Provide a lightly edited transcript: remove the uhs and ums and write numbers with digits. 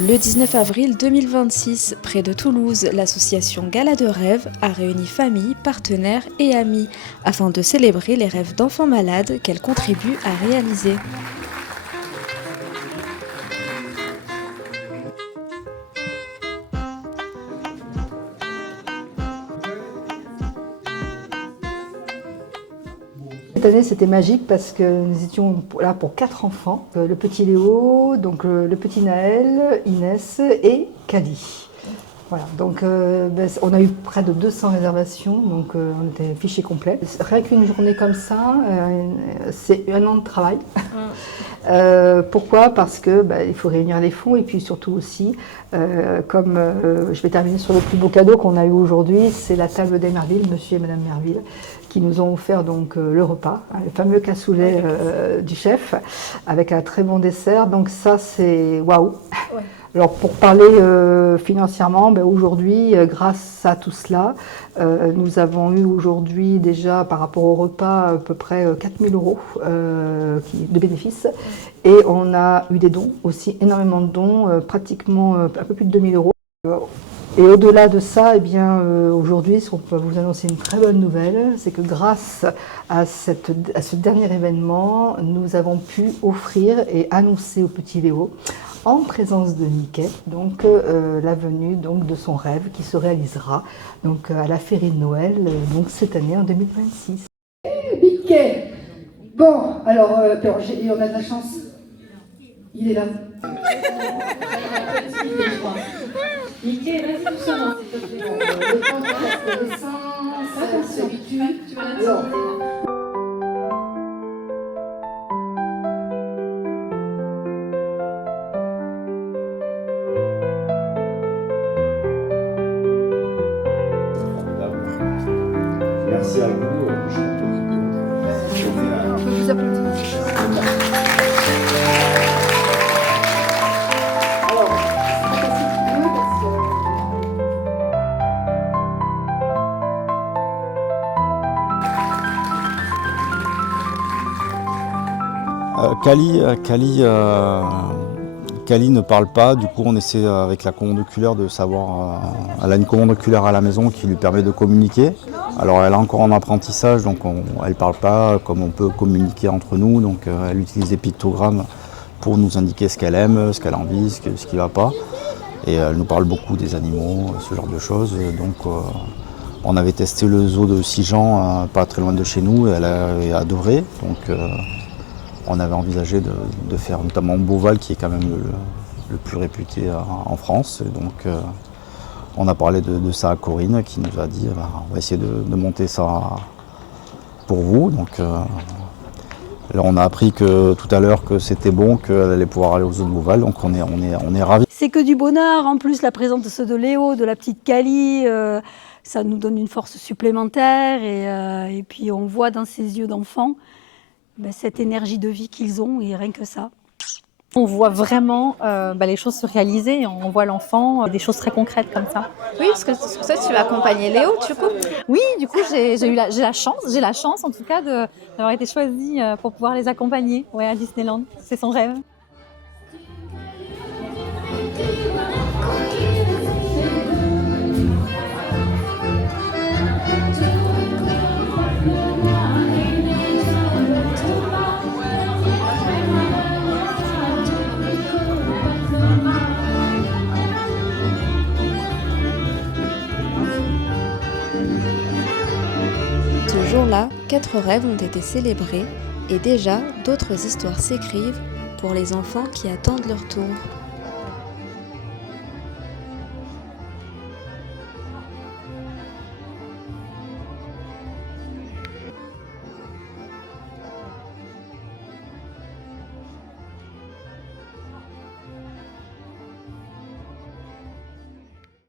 Le 19 avril 2026, près de Toulouse, l'association Gala de Rêve a réuni familles, partenaires et amis afin de célébrer les rêves d'enfants malades qu'elle contribue à réaliser. Cette année, c'était magique parce que nous étions là pour 4 enfants. Le petit Léo, donc le petit Naël, Inès et Kali. Voilà, donc on a eu près de 200 réservations, donc on était fichés complets. Rien qu'une journée comme ça, c'est un an de travail. Pourquoi? Parce que il faut réunir les fonds et puis surtout aussi, je vais terminer sur le plus beau cadeau qu'on a eu aujourd'hui, c'est la table des Merville, monsieur et madame Merville, qui nous ont offert donc le repas, le fameux cassoulet du chef, avec un très bon dessert. Donc ça, c'est waouh! Ouais. Alors pour parler financièrement, aujourd'hui, grâce à tout cela, nous avons eu aujourd'hui déjà par rapport au repas à peu près 4 000 € de bénéfices. Et on a eu des dons aussi, énormément de dons, pratiquement un peu plus de 2 000 €. Et au-delà de ça, aujourd'hui, on peut vous annoncer une très bonne nouvelle, c'est que grâce à ce dernier événement, nous avons pu offrir et annoncer au petit Léo, en présence de Mickey, donc la venue donc de son rêve qui se réalisera donc à la féerie de Noël donc cette année en 2026. Mickey. Bon, alors on a de la chance. Il est là. Mickey, reste tout seul, s'il te plaît. Le temps de la connaissance, solitude, tu vas la Merci à vous. On peut vous applaudir. Kali ne parle pas, du coup on essaie avec la commande oculaire de savoir, elle a une commande oculaire à la maison qui lui permet de communiquer. Alors elle est encore en apprentissage, donc elle ne parle pas comme on peut communiquer entre nous, donc elle utilise des pictogrammes pour nous indiquer ce qu'elle aime, ce qu'elle a envie, ce qui ne va pas. Et elle nous parle beaucoup des animaux, ce genre de choses. Donc on avait testé le zoo de Sijan, pas très loin de chez nous, et elle avait adoré. Donc on avait envisagé de faire notamment Beauval, qui est quand même le plus réputé en France. Et donc on a parlé de ça à Corinne, qui nous a dit on va essayer de monter ça pour vous. Donc là, on a appris tout à l'heure que c'était bon, qu'elle allait pouvoir aller au zoo de Beauval, donc on est ravis. C'est que du bonheur, en plus la présence de ceux de Léo, de la petite Kali, ça nous donne une force supplémentaire et puis on voit dans ses yeux d'enfant cette énergie de vie qu'ils ont et rien que ça. On voit vraiment les choses se réaliser, on voit l'enfant, des choses très concrètes comme ça. Oui, parce que c'est pour ça que tu vas accompagner Léo, du coup. Oui, du coup j'ai la chance en tout cas d'avoir été choisie pour pouvoir les accompagner à Disneyland. C'est son rêve. Ce jour-là, 4 rêves ont été célébrés et déjà d'autres histoires s'écrivent pour les enfants qui attendent leur tour.